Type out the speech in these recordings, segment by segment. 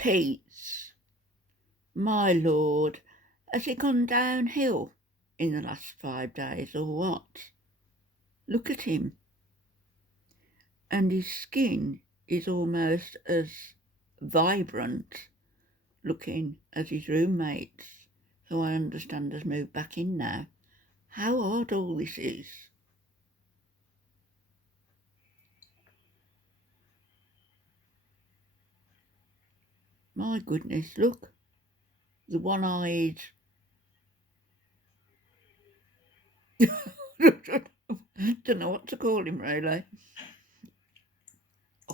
Peetz, my lord, has he gone downhill in the last 5 days or what? Look at him. And his skin is almost as vibrant looking as his roommates, who I understand has moved back in now. How odd all this is. My goodness, look. The one-eyed... don't know what to call him, really.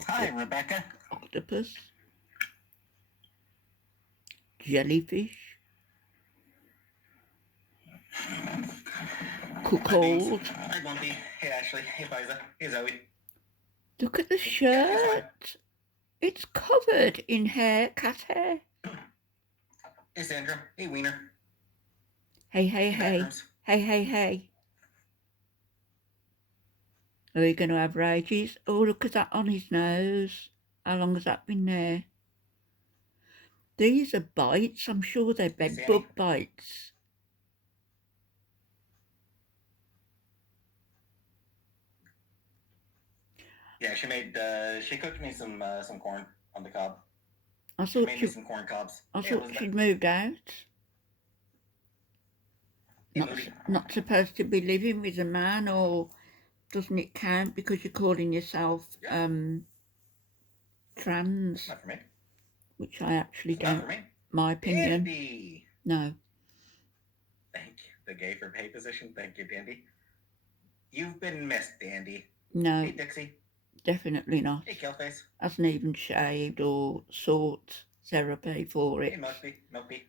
Hi, Rebecca. Octopus. Jellyfish. Cuckold. Hi, Bumpy. Hey, Ashley. Hey, Pfizer. Hey, Zoe. Look at the shirt. It's covered in hair, cat hair. Hey, Sandra. Hey, Wiener. Hey, hey, hey. Hey, hey, hey. Are we going to have rages? Oh, look at that on his nose. How long has that been there? These are bites. I'm sure they're bed bug bites. Yeah, she cooked me some corn on the cob. I thought she made me some corn cobs. I thought she'd moved out. Not supposed to be living with a man, or doesn't it count because you're calling yourself trans? Not for me. Which I actually it's don't. Not for me. My opinion. Dandy. No. Thank you. The gay for pay position. Thank you, Dandy. You've been missed, Dandy. No. Hey, Dixie. Definitely not. Hey, Killface. Hasn't even shaved or sought therapy for it. Hey, Milky.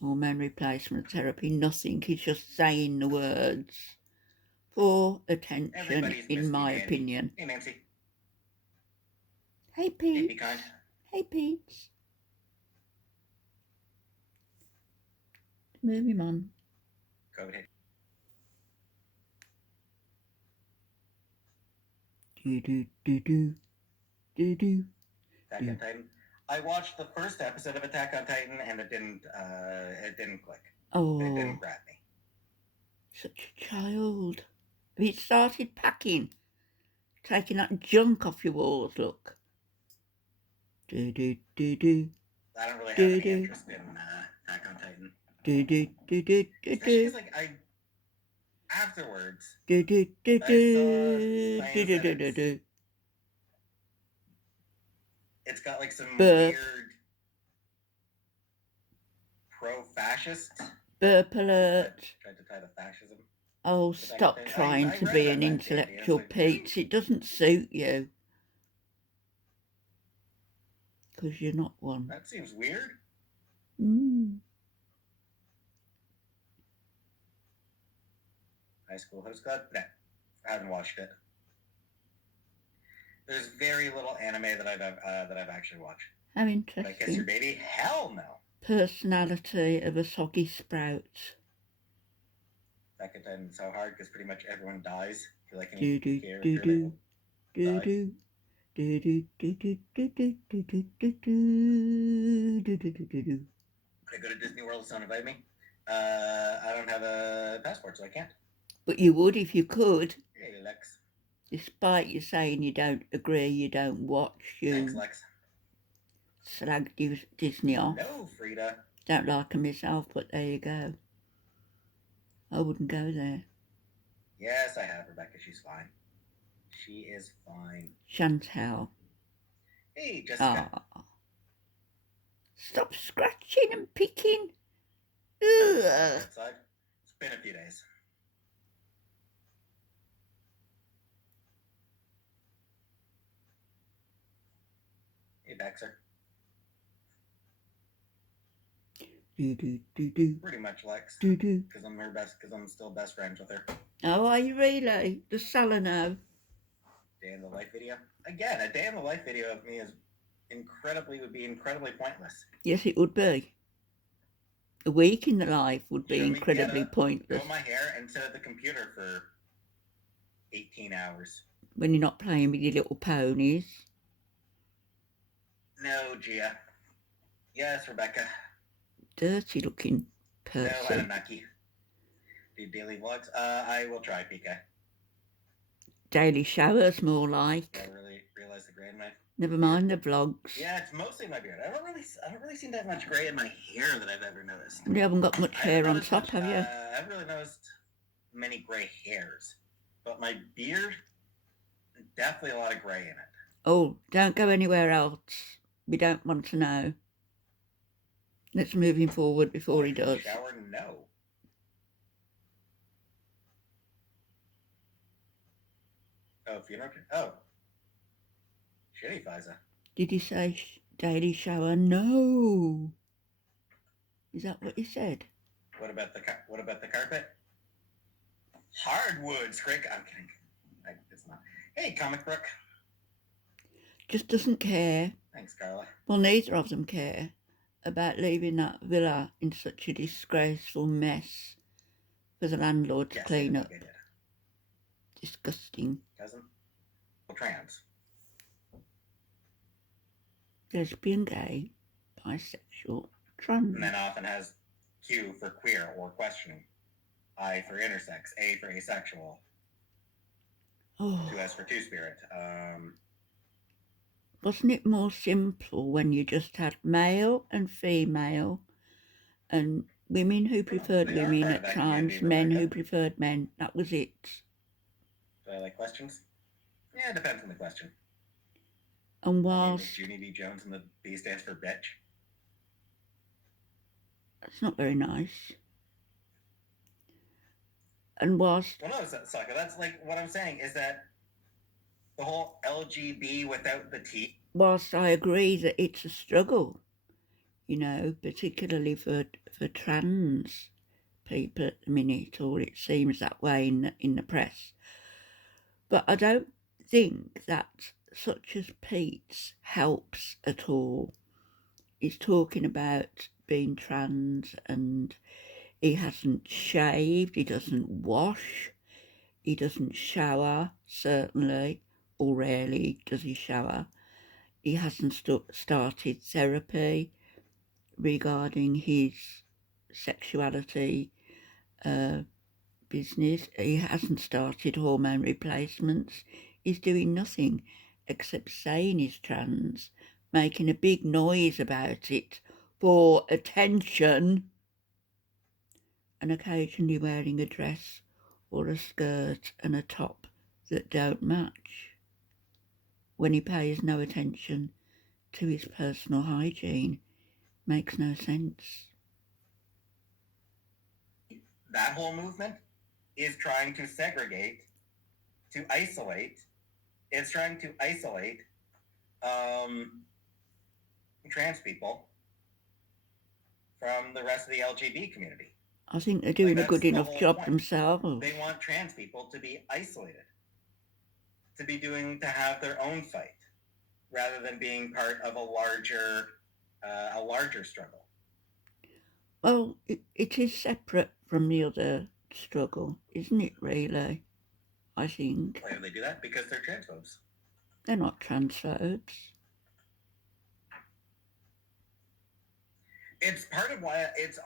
Hormone replacement therapy, nothing. He's just saying the words for attention, in my opinion. Hey, Nancy. Hey, Peetz. Hey, be kind. Hey, Peetz. Move him on. COVID. Do. Attack on Titan. I watched the first episode of Attack on Titan and it didn't click. Oh. It didn't grab me. Such a child. Have you started packing? Taking that junk off your walls, look. I don't really have any interest in Attack on Titan. Especially because, afterwards, it's got some weird pro-fascist. Burp alert. Tried to tie the fascism. Oh, stop trying to be an intellectual, Peetz. It doesn't suit you. Because you're not one. That seems weird. High School Host Club? No, I haven't watched it. There's very little anime that I've actually watched. How interesting. Did I Kiss Your Baby? Hell no. Personality of a soggy sprout. That could end so hard because pretty much everyone dies. I feel like I go to Disney World, don't invite me. I don't have a passport, so I can't. But you would if you could. Hey, Lex. Despite you saying you don't agree, you don't watch, you... Thanks, Lex. Slag Disney off. No, Frida. Don't like them myself, but there you go. I wouldn't go there. Yes, I have, Rebecca. She's fine. She is fine. Chantal. Hey, Jessica. Oh. Stop scratching and picking. Ugh. Outside. It's been a few days. Hey, Baxter. Pretty much Lex. Because I'm her best. Because I'm still best friends with her. Oh, are you really? The Salano. Day in the life video. Again, a day in the life video of me would be incredibly pointless. Yes, it would be. A week in the life would be incredibly pointless. Grow my hair and sit at the computer for 18 hours. when you're not playing with your little ponies. No, Gia. Yes, Rebecca. Dirty looking No, person. Hananaki. Do daily vlogs? I will try, Pika. Daily showers, more I like. really realize the gray in my Never beard. mind the vlogs. Yeah, it's mostly my beard. I don't really seem to have much gray in my hair that I've ever noticed. You haven't got much hair on top, have you? I haven't really noticed many gray hairs, but my beard, definitely a lot of gray in it. Oh, don't go anywhere else. We don't want to know. Let's move him forward before he does. Shower, no. Oh, funeral? Oh. Shitty, Fiza. Did he say daily shower? No. Is that what he said? What about the carpet? Hardwood, Scrick. I'm kidding. It's not. Hey, Comic Book. Just doesn't care. Thanks, Carla. Well, neither of them care about leaving that villa in such a disgraceful mess for the landlord to clean up. Disgusting. Cousin? Trans. Lesbian, gay, bisexual, trans. And then often has Q for queer or questioning. I for intersex. A for asexual. Oh. 2S for two-spirit. Wasn't it more simple when you just had male and female and women who preferred women at times, men who preferred men? That was it. Do I like questions? Yeah, it depends on the question. And whilst... Junie B. Jones and the B stands for bitch. That's not very nice. And whilst... Well, no, sucker. That's like what I'm saying is that the whole LGB without the T. Whilst I agree that it's a struggle, you know, particularly for trans people at the minute, or it seems that way in the press. But I don't think that such as Peetz helps at all. He's talking about being trans and he hasn't shaved, he doesn't wash, he doesn't shower, certainly, or rarely does he shower. He hasn't started therapy regarding his sexuality business. He hasn't started hormone replacements. He's doing nothing except saying he's trans, making a big noise about it for attention, and occasionally wearing a dress or a skirt and a top that don't match, when he pays no attention to his personal hygiene. Makes no sense. That whole movement is trying to segregate, to isolate. It's trying to isolate trans people from the rest of the LGBT community. I think they're doing a good enough job themselves. They want trans people to be isolated, to have their own fight, rather than being part of a larger struggle. Well, it is separate from the other struggle, isn't it, really? I think. Why do they do that? Because they're transphobes. They're not transphobes. It's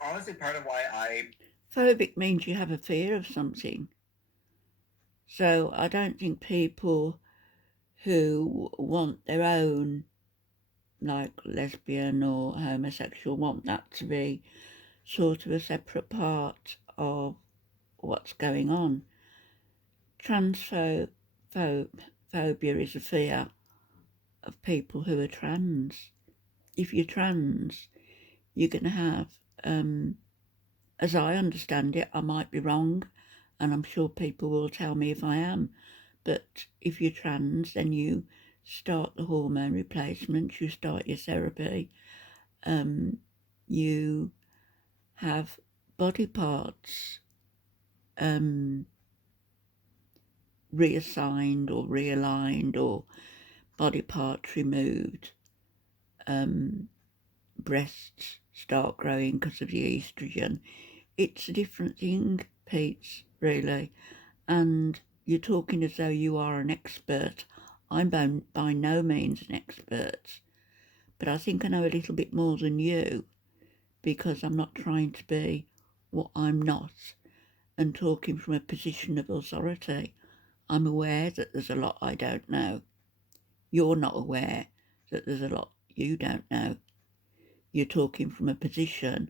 honestly part of why I... Phobic means you have a fear of something. So I don't think people who want their own, like lesbian or homosexual, want that to be sort of a separate part of what's going on. Transphobia is a fear of people who are trans. If you're trans, you're going to have, as I understand it, I might be wrong, and I'm sure people will tell me if I am, but if you're trans, then you start the hormone replacements, you start your therapy, you have body parts reassigned or realigned, or body parts removed. Breasts start growing because of the estrogen. It's a different thing, Peetz, really. And you're talking as though you are an expert. I'm by no means an expert, but I think I know a little bit more than you, because I'm not trying to be what I'm not and talking from a position of authority. I'm aware that there's a lot I don't know. You're not aware that there's a lot you don't know. You're talking from a position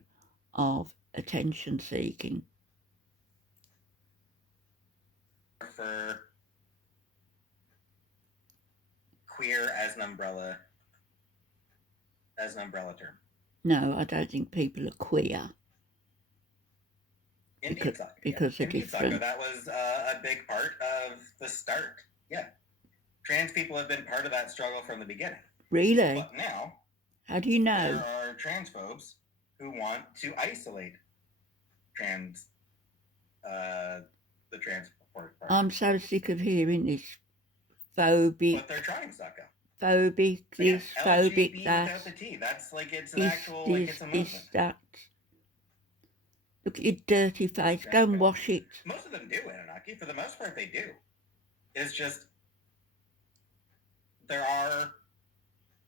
of attention seeking. For queer as an umbrella term. No, I don't think people are queer. In Peetz, because they're different. That was a big part of the start. Yeah. Trans people have been part of that struggle from the beginning. Really? But now, how do you know? There are transphobes who want to isolate the trans part. I'm so sick of hearing this phobic. But they're trying, Saka. Phobic this, phobic that. Without the T. That's like it's an actual, like it's a movement. That. Look at your dirty face. Go and wash it. Most of them do, Anunnaki. For the most part, they do. It's just there are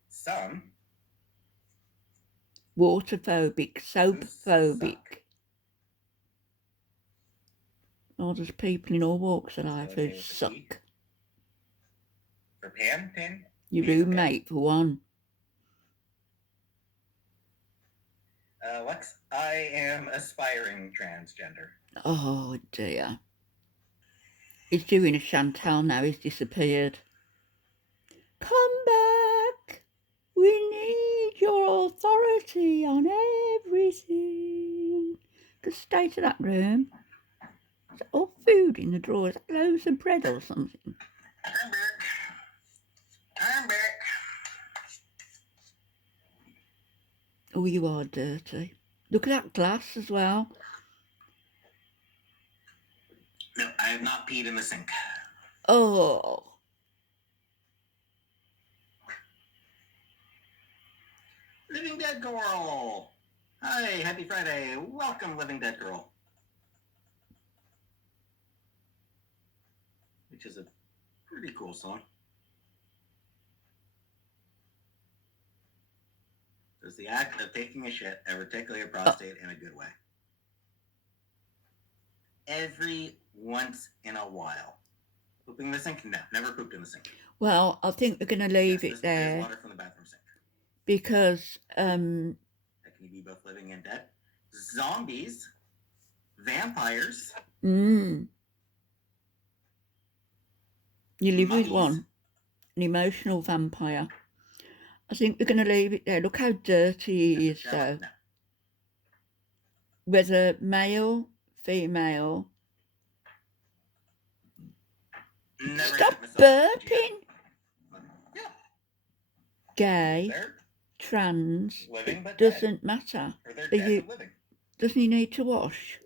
some waterphobic, soap-phobic. Oh, there's people in all walks of life who suck. For Pin? Your roommate, for one. Lex, I am aspiring transgender. Oh, dear. He's doing a Chantal now. He's disappeared. Come back. We need your authority on everything. Just stay to that room. Is that all food in the drawers? Loaves of bread or something? I'm back. Oh, you are dirty. Look at that glass as well. No, I have not peed in the sink. Oh. Living Dead Girl. Hi, happy Friday. Welcome, Living Dead Girl. Which is a pretty cool song. Does the act of taking a shit ever tickle your prostate in a good way? Every once in a while. Pooping in the sink? No, never pooped in the sink. Well, I think we're going to leave it there. There's water from the bathroom sink. Because, that can you be both living and dead? Zombies. Vampires. You live with one. An emotional vampire. I think we're going to leave it there. Look how dirty he is, though. No. Whether male, female. Never stop burping. Yeah. Gay, trans, living, it doesn't matter. Doesn't he need to wash?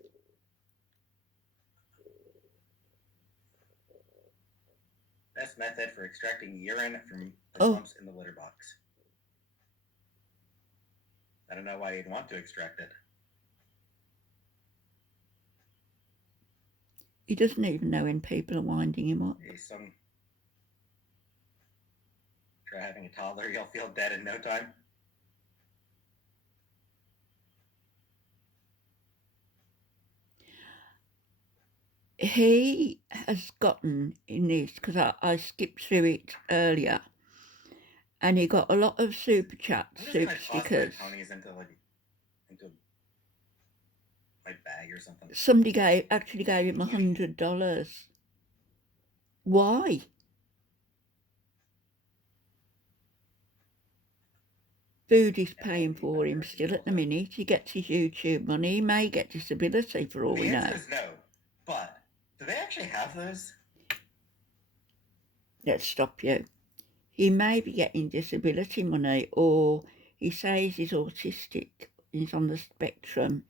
Best method for extracting urine from the swamps in the litter box. I don't know why you'd want to extract it. He doesn't even know when people are winding him up. Try having a toddler, you'll feel dead in no time. He has gotten in this, because I skipped through it earlier, and he got a lot of super chats, super stickers. Into my bag or something. Somebody actually gave him $100. Why? Food is paying for him still at the minute. He gets his YouTube money. He may get disability for all we know. The answer is no, but do they actually have those? Let's stop you. He may be getting disability money, or he says he's autistic, he's on the spectrum.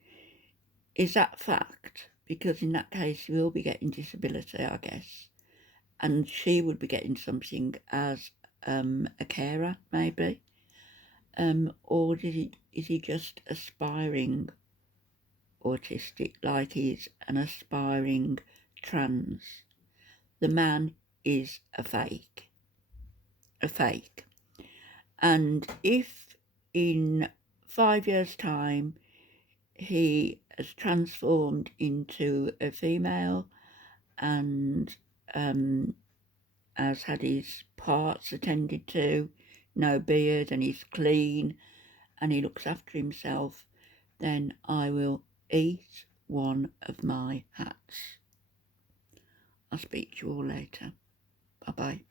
Is that fact? Because in that case, he will be getting disability, I guess. And she would be getting something as a carer, maybe. Or is he just aspiring autistic, like he's an aspiring trans? the man is a fake. And if in 5 years' time he has transformed into a female and has had his parts attended to, no beard, and he's clean and he looks after himself, then I will eat one of my hats. I'll speak to you all later. Bye-bye.